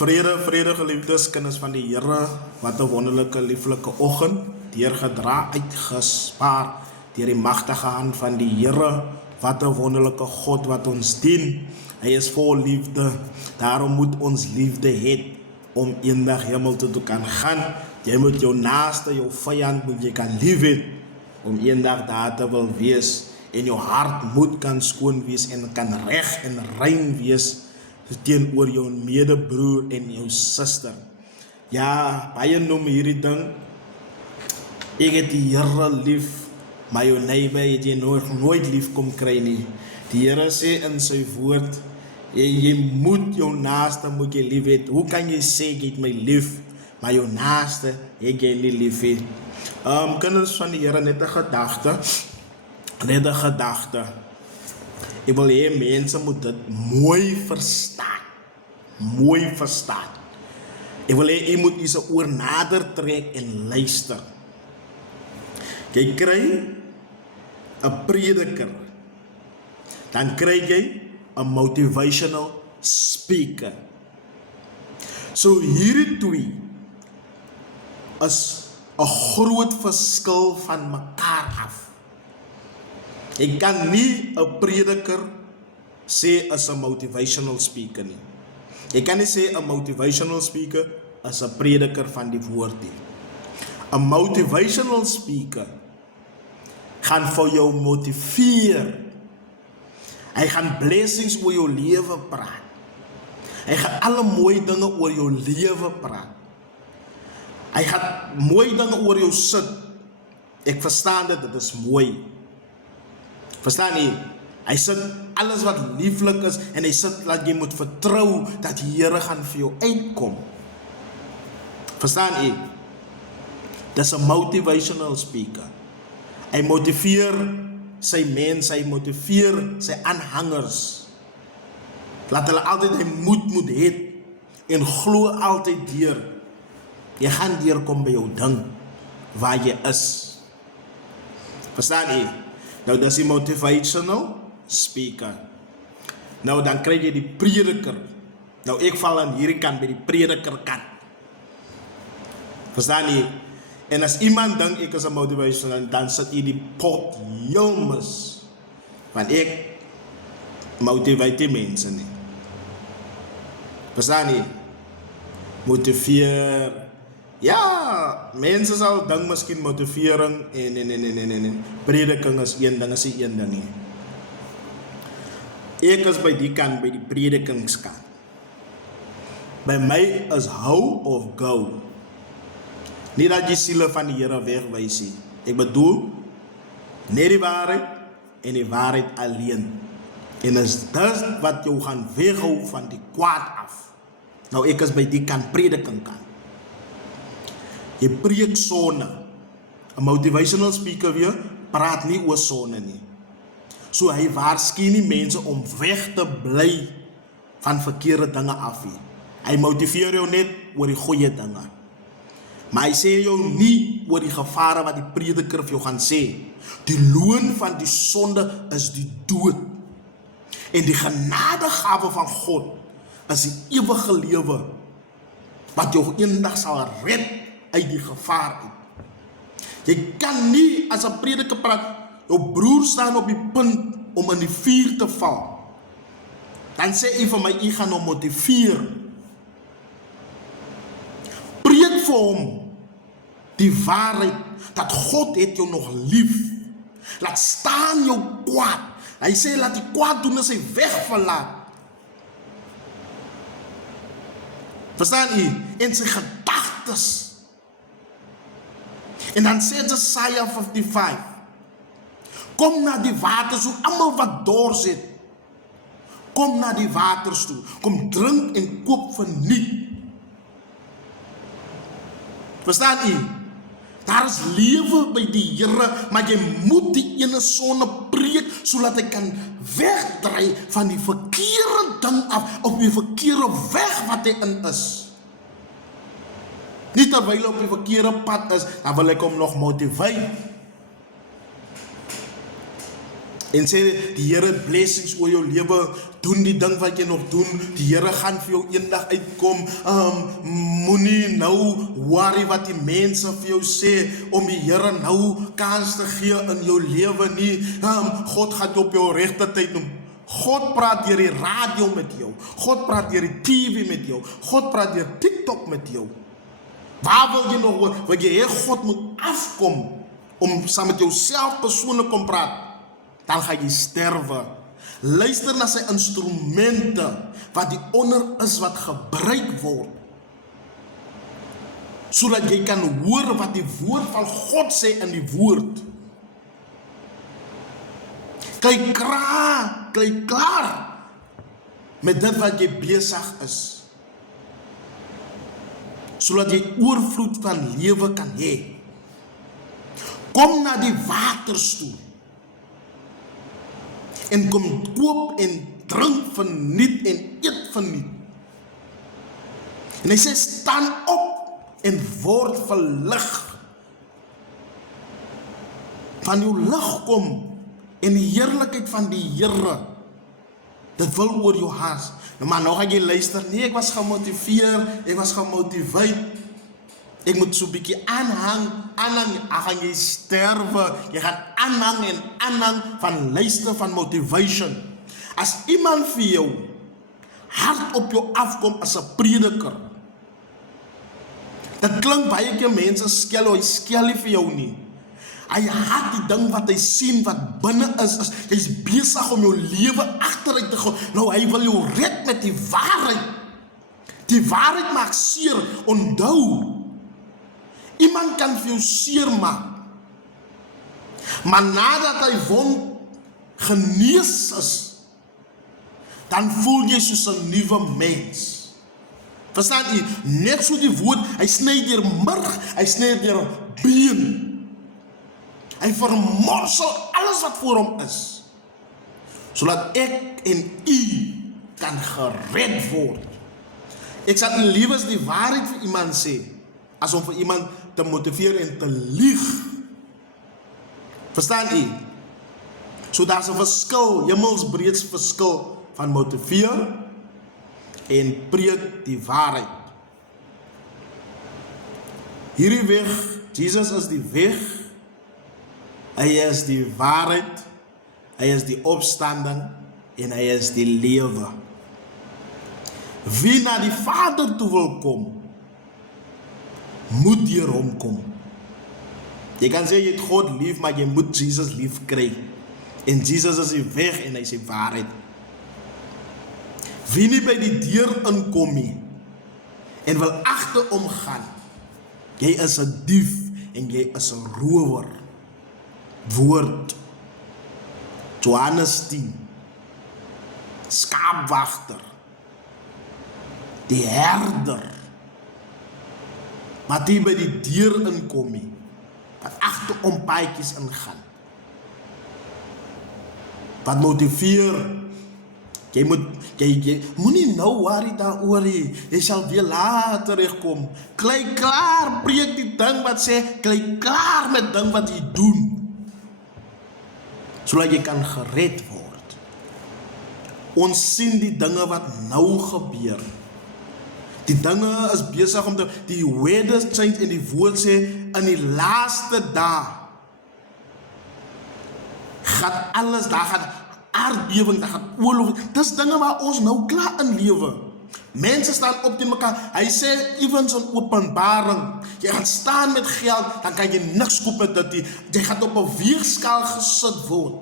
Vrede geliefdes, kinders van die Here, wat 'n wonderlike, lieflike oggend, deurgedra, uitgespaar deur die magtige hand van die Here. Wat 'n wonderlike God wat ons dien. Hy is vol liefde. Daarom moet ons liefde hê om eendag hemel toe te kan gaan. Jy moet jou naaste, jou vyand moet jy kan lief hê om eendag daar te wil wees. En jou hart moet kan skoon wees en kan reg en rein wees teenoor jou medebroer en jou suster. Ja, baie noem hierdie ding, ek het die Here lief, maar jou neighbor het jy nooit lief kom kry nie. Die Here sê in sy woord, jy moet jou naaste moet jy lief hê. Hoe kan jy sê jy het my lief, maar jou naaste het jy nie lief hê? Kinders van die Here, net 'n gedagte. Ek wil hê mense moet dit mooi verstaan. Ek wil hê jy moet jy se oor nader trek en luister. Jy kry 'n prediker, dan kry jy 'n motivational speaker. So hierdie twee is 'n groot verskil van mekaar af. Jy kan nie 'n prediker sê as 'n motivational speaker nie. Jy kan nie sê 'n motivational speaker as 'n prediker van die woord nie. 'n Motivational speaker gaan vir jou motiveer. Hy gaan blessings oor jou lewe praat. Hy gaan alle mooi dinge oor jou lewe praat. Hy gaan mooi dinge oor jou sit. Ek verstaan dit is mooi. Verstaan jy? Hy sit alles wat lieflik is en hy sit dat jy moet vertrou dat die Here gaan vir jou uitkom. Verstaan jy? Dis 'n motivational speaker. Hy motiveer sy mense, hy motiveer sy aanhangers. Laat hulle altyd hy moed hê en glo altyd deur. Jy gaan deurkom by jou ding waar jy is. Verstaan jy? Nou dis die motivational speaker. Nou dan kry jy die prediker. Nou ek val aan hierdie kant by die prediker kant. Verstaan jy? En as iemand dink ek is 'n motivational, dan sit jy die pot heel mis. Want ek motiveer die mense nie. Verstaan jy? Motiveer. Ja, mense sal dink miskien motivering en prediking is een ding, is nie een ding nie. Ek is by die kant, by die predikingskant. By my is hou of go. Nie dat jy siele van die Here wegwys nie. Ek bedoel, net die waarheid en die waarheid alleen. En is dit wat jou gaan weghou van die kwaad af. Nou ek is by die kant, predikingkant. Jy preek sonde. 'n Motivational speaker weer praat nie oor sonde nie. So hy waarsku nie mense om weg te bly van verkeerde dinge af nie. Hy motiveer jou net oor die goeie dinge. Maar hy sê jou nie oor die gevare wat die prediker vir jou gaan sê. Die loon van die sonde is die dood. En die genadegawe van God is die ewige lewe wat jou eendag sal red uit die gevaar uit. Jy kan nie as 'n prediker praat, jou broer staan op die punt om in die vuur te val. Dan sê hy vir my, jy gaan hom motiveer. Preek vir hom die waarheid, dat God het jou nog lief. Laat staan jou kwaad. Hy sê, laat die kwaad doen as hy wegverlaat. Verstaan jy? En sy gedagtes. En dan sê Jesaja 55, kom na die waters toe, almal wat dors het. Kom na die waters toe, kom drink en koop verniet. Verstaan jy? Daar is lewe by die Here, maar jy moet die ene sonde preek, sodat hy kan wegdry van die verkeerde ding af, op die verkeerde weg wat hy in is. Nie terwyl hy op die verkeerde pad is, dan wil ek hom nog motiveer. En sê, die Here het blessings oor jou lewe, doen die ding wat jy nog doen, die Here gaan vir jou eendag uitkom, moenie nou worry wat die mense vir jou sê, om die Here nou kans te gee in jou lewe nie, God gaan jou op jou regte tyd noem. God praat deur die radio met jou, God praat deur die TV met jou, God praat deur TikTok met jou. Waar wil jy nog hoor? Want jy God moet afkom, om saam met jouself persoonlik kom praat, dan gaan jy sterwe. Luister na sy instrumente, wat die onder is, wat gebruik word, sodat jy kan hoor wat die woord van God sê in die woord. Kry klaar met dit wat jy besig is, sodat jy oorvloed van lewe kan hê. Kom na die waters toe, en kom koop en drink verniet en eet verniet. En hy sê, staan op en word verlig. Van jou lig kom en die heerlikheid van die Here, dit wil oor jou hart. Maar nou gaan jy luister, nee, ek was gemotiveer, ek was gemotiveerd, ek moet so 'n bietjie aanhang, gaan jy sterwe, jy gaan aanhang van luister van motivation. As iemand vir jou hard op jou afkom as 'n prediker, dit klink baie keer mense skel, hy skel nie vir jou nie. Hy haat die ding wat hy sien wat binne is, hy's besig om jou lewe agteruit te gaan. Nou hy wil jou red met die waarheid. Die waarheid maak seer, onthou. Iemand kan vir jou seer maak, maar nadat hy wond genees is, dan voel jy soos 'n nuwe mens. Verstaan jy? Net so die woord, hy sny deur murg, hy sny deur been. Hy vermorsel alles wat voor hom is, sodat ek en u kan gered word. Ek sal nie liewers die waarheid vir iemand sê, as om vir iemand te motiveer en te lieg. Verstaan jy? So daar's 'n verskil, hemelsbreeds verskil van motiveer en preek die waarheid. Hierdie weg, Jesus is die weg, hy is die waarheid, hy is die opstanding en hy is die lewe. Wie na die Vader toe wil kom, moet deur hom kom. Jy kan sê jy het God lief, maar jy moet Jesus lief kry. En Jesus is die weg en hy is die waarheid. Wie nie by die deur inkom nie en wil agterom gaan, jy is 'n dief en jy is 'n rower. Woord Johannes 10, skaapwagter, die herder, wat hier by die deur inkom nie, wat agterom paadjies ingaan, wat motiveer. Jy moenie nou worry daaroor nie, jy sal weer later terugkom. Kry klaar, preek die ding wat sê, kry klaar met ding wat jy doen, sodat jy kan gered word. Ons sien die dinge wat nou gebeur. Die dinge is besig om die weather change en die woord sê, in die laaste dae gaan alles, daar gaan aardbewing, daar gaan oorlog. Dis dinge waar ons nou klaar in lewe. Mense staan op die mekaar. Hy sê evens in Openbaring, jy gaan staan met geld, dan kan jy niks koop met dit. Jy gaan op 'n weegskaal gesit word.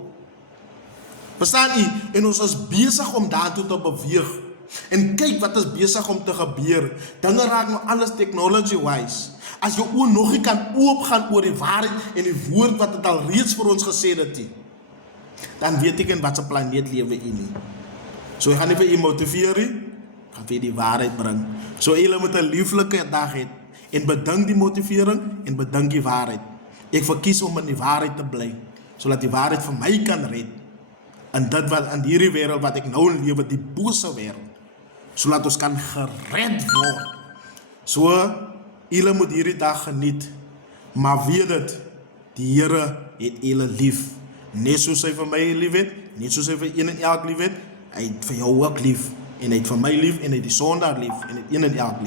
Verstaan jy? En ons is besig om daartoe te beweeg. En kyk wat is besig om te gebeur. Dinge raak nou alles technology-wise. As jou oë nog nie kan oopgaan oor die waarheid en die woord wat het al reeds vir ons gesê het, dan weet ek in wat se planeet lewe jy nie. So ek gaan nie vir jy motiveer nie, gaan vir die waarheid bring. So jy moet 'n lieflike dag hê en bedink die motivering en bedink die waarheid. Ek verkies om in die waarheid te bly, sodat die waarheid vir my kan red. En dit wat in hierdie wêreld wat ek nou lewe, die bose wêreld, sodat ons kan gered word. So jy moet hierdie dag geniet, maar weet dit, die Here het julle lief. Net zoals hij van mij lief heeft, net zoals hij van in en elk lief heeft, hij heeft van jou ook lief. En hij heeft van mij lief en hij heeft die zondaar lief en hij heeft in en elk lief.